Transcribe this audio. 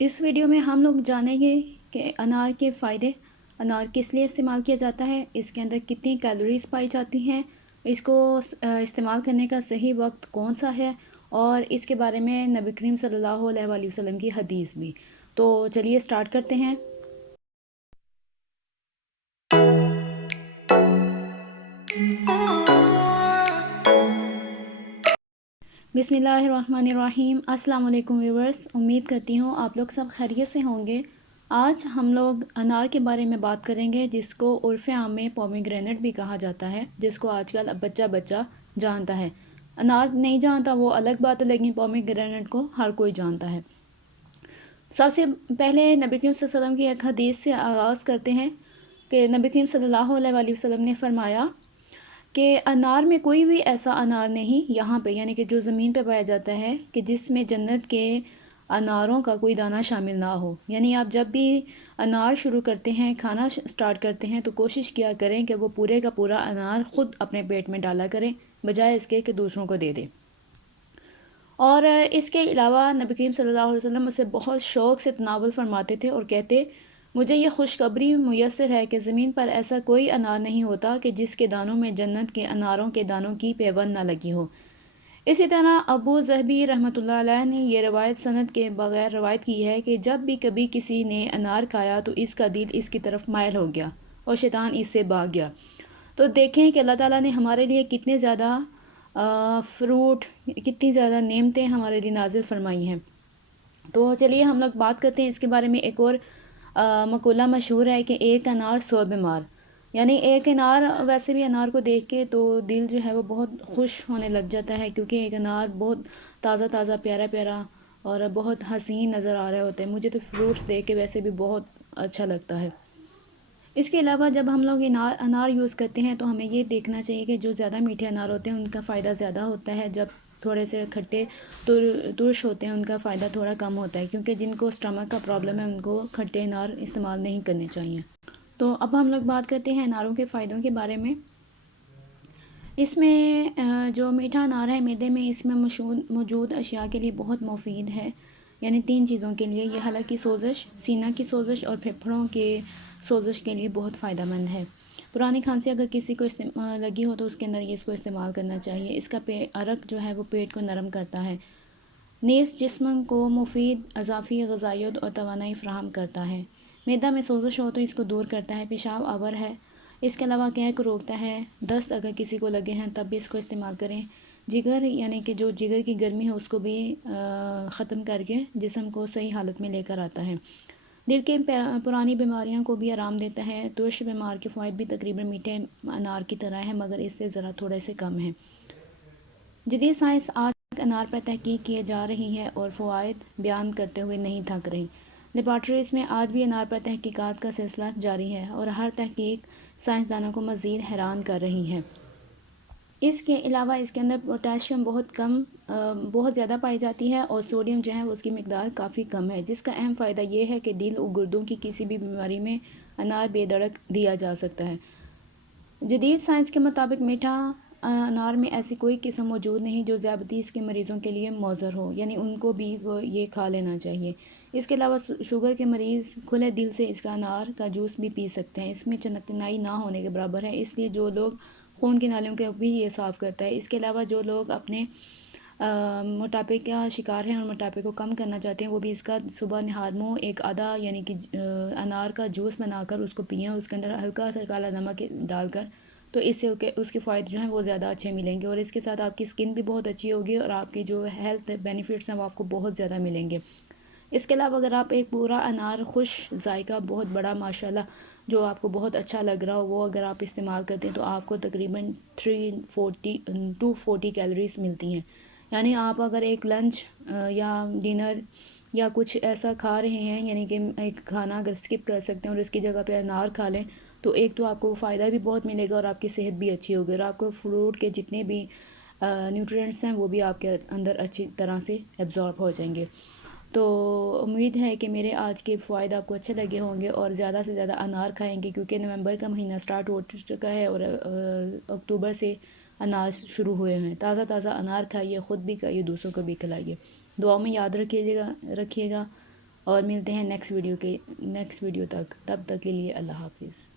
اس video میں ہم لوگ جانیں گے کہ انار کے فائدے، انار کس لیے استعمال کیا جاتا ہے، اس کے اندر کتنی کیلوریز پائی جاتی ہیں، اس کو استعمال کرنے کا صحیح وقت کون سا ہے، اور اس کے بارے میں نبی کریم صلی اللہ علیہ وآلہ وسلم کی حدیث بھی۔ تو چلیے سٹارٹ کرتے ہیں۔ بسم اللہ الرحمن الرحیم۔ السلام علیکم ویورز، امید کرتی ہوں آپ لوگ سب خیریت سے ہوں گے۔ آج ہم لوگ انار کے بارے میں بات کریں گے، جس کو عرف عام میں پومیگرینٹ بھی کہا جاتا ہے، جس کو آج کل بچہ بچہ جانتا ہے۔ انار نہیں جانتا وہ الگ بات ہے، لیکن پومیگرینٹ کو ہر کوئی جانتا ہے۔ سب سے پہلے نبی کریم صلی اللہ علیہ وسلم کی ایک حدیث سے آغاز کرتے ہیں کہ نبی کریم صلی اللہ علیہ وآلہ وسلم نے فرمایا کہ انار میں کوئی بھی ایسا انار نہیں یہاں پہ، یعنی کہ جو زمین پہ پایا جاتا ہے، کہ جس میں جنت کے اناروں کا کوئی دانہ شامل نہ ہو۔ یعنی آپ جب بھی انار شروع کرتے ہیں، کھانا سٹارٹ کرتے ہیں، تو کوشش کیا کریں کہ وہ پورے کا پورا انار خود اپنے پیٹ میں ڈالا کریں، بجائے اس کے کہ دوسروں کو دے دیں۔ اور اس کے علاوہ نبی کریم صلی اللہ علیہ وسلم اسے بہت شوق سے تناول فرماتے تھے اور کہتے، مجھے یہ خوشخبری میسر ہے کہ زمین پر ایسا کوئی انار نہیں ہوتا کہ جس کے دانوں میں جنت کے اناروں کے دانوں کی پیوند نہ لگی ہو۔ اسی طرح ابو ظہبی رحمۃ اللہ علیہ نے یہ روایت سند کے بغیر روایت کی ہے کہ جب بھی کبھی کسی نے انار کھایا تو اس کا دل اس کی طرف مائل ہو گیا اور شیطان اس سے بھاگ گیا۔ تو دیکھیں کہ اللہ تعالیٰ نے ہمارے لیے کتنے زیادہ فروٹ، کتنی زیادہ نعمتیں ہمارے لیے نازل فرمائی ہیں۔ تو چلیے ہم لوگ بات کرتے ہیں اس کے بارے میں۔ ایک اور مقولہ مشہور ہے کہ ایک انار 100 بیمار، یعنی ایک انار، ویسے بھی انار کو دیکھ کے تو دل جو ہے وہ بہت خوش ہونے لگ جاتا ہے، کیونکہ ایک انار بہت تازہ تازہ پیارا پیارا اور بہت حسین نظر آ رہے ہوتے ہیں۔ مجھے تو فروٹس دیکھ کے ویسے بھی بہت اچھا لگتا ہے۔ اس کے علاوہ جب ہم لوگ انار یوز کرتے ہیں تو ہمیں یہ دیکھنا چاہیے کہ جو زیادہ میٹھے انار ہوتے ہیں ان کا فائدہ زیادہ ہوتا ہے، جب تھوڑے سے کھٹے ترش ہوتے ہیں ان کا فائدہ تھوڑا کم ہوتا ہے، کیونکہ جن کو اسٹمک کا پرابلم ہے ان کو کھٹے انار استعمال نہیں کرنے چاہیے۔ تو اب ہم لوگ بات کرتے ہیں اناروں کے فائدوں کے بارے میں۔ اس میں جو میٹھا انار ہے معدے میں اس میں موجود اشیاء کے لیے بہت مفید ہے، یعنی 3 چیزوں کے لیے، یہ حلق کی سوزش، سینہ کی سوزش اور پھیپھڑوں کے سوزش کے لیے بہت فائدہ مند ہے۔ پرانی کھانسی اگر کسی کو لگی ہو تو اس کے اندر یہ اس کو استعمال کرنا چاہیے۔ اس کا عرق جو ہے وہ پیٹ کو نرم کرتا ہے، نیز جسم کو مفید اضافی غذائیت اور توانائی فراہم کرتا ہے۔ معدہ میں سوزش ہو تو اس کو دور کرتا ہے، پیشاب آور ہے۔ اس کے علاوہ قے کو روکتا ہے، دست اگر کسی کو لگے ہیں تب بھی اس کو استعمال کریں۔ جگر، یعنی کہ جو جگر کی گرمی ہے اس کو بھی ختم کر کے جسم کو صحیح حالت میں لے کر آتا ہے۔ دل کے پرانی بیماریوں کو بھی آرام دیتا ہے۔ ترش بیمار کے فوائد بھی تقریباً میٹھے انار کی طرح ہیں، مگر اس سے ذرا تھوڑے سے کم ہیں۔ جدید سائنس آج تک انار پر تحقیق کیے جا رہی ہے اور فوائد بیان کرتے ہوئے نہیں تھک رہی۔ لیبارٹریز میں آج بھی انار پر تحقیقات کا سلسلہ جاری ہے اور ہر تحقیق سائنسدانوں کو مزید حیران کر رہی ہے۔ اس کے علاوہ اس کے اندر پوٹاشیم بہت زیادہ پائی جاتی ہے، اور سوڈیم جو ہے اس کی مقدار کافی کم ہے، جس کا اہم فائدہ یہ ہے کہ دل و گردوں کی کسی بھی بیماری میں انار بے دڑک دیا جا سکتا ہے۔ جدید سائنس کے مطابق میٹھا انار میں ایسی کوئی قسم موجود نہیں جو ذیابیطس کے مریضوں کے لیے مضر ہو، یعنی ان کو بھی یہ کھا لینا چاہیے۔ اس کے علاوہ شوگر کے مریض کھلے دل سے اس کا انار کا جوس بھی پی سکتے ہیں۔ اس میں چکنائی نہ ہونے کے برابر ہے، اس لیے جو لوگ خون کی نالیوں کے بھی یہ صاف کرتا ہے۔ اس کے علاوہ جو لوگ اپنے موٹاپے کا شکار ہیں اور موٹاپے کو کم کرنا چاہتے ہیں، وہ بھی اس کا صبح نہار منہ ایک آدھا یعنی کہ انار کا جوس بنا کر اس کو پئیں، اور اس کے اندر ہلکا سا کالا نمک ڈال کر، تو اس سے اس کے فوائد جو ہیں وہ زیادہ اچھے ملیں گے، اور اس کے ساتھ آپ کی سکن بھی بہت اچھی ہوگی اور آپ کی جو ہیلتھ بینیفٹس ہیں وہ آپ کو بہت زیادہ ملیں گے۔ اس کے علاوہ اگر آپ ایک پورا انار خوش ذائقہ بہت بڑا ماشاءاللہ جو آپ کو بہت اچھا لگ رہا ہو، وہ اگر آپ استعمال کرتے ہیں تو آپ کو تقریباً 240 کیلوریز ملتی ہیں۔ یعنی آپ اگر ایک لنچ یا ڈنر یا کچھ ایسا کھا رہے ہیں، یعنی کہ ایک کھانا اگر اسکپ کر سکتے ہیں اور اس کی جگہ پہ انار کھا لیں، تو ایک تو آپ کو فائدہ بھی بہت ملے گا اور آپ کی صحت بھی اچھی ہوگی، اور آپ کو فروٹ کے جتنے بھی نیوٹرینٹس ہیں وہ بھی آپ کے اندر اچھی طرح سے ایبزارب ہو جائیں گے۔ تو امید ہے کہ میرے آج کے فوائد آپ کو اچھے لگے ہوں گے، اور زیادہ سے زیادہ انار کھائیں گے، کیونکہ نومبر کا مہینہ سٹارٹ ہو چکا ہے اور اکتوبر سے انار شروع ہوئے ہیں۔ تازہ تازہ انار کھائیے، خود بھی کھائیے، دوسروں کو بھی کھلائیے۔ دعاؤں میں یاد رکھیے گا۔ اور ملتے ہیں نیکسٹ ویڈیو تک، تب تک کے لیے اللہ حافظ۔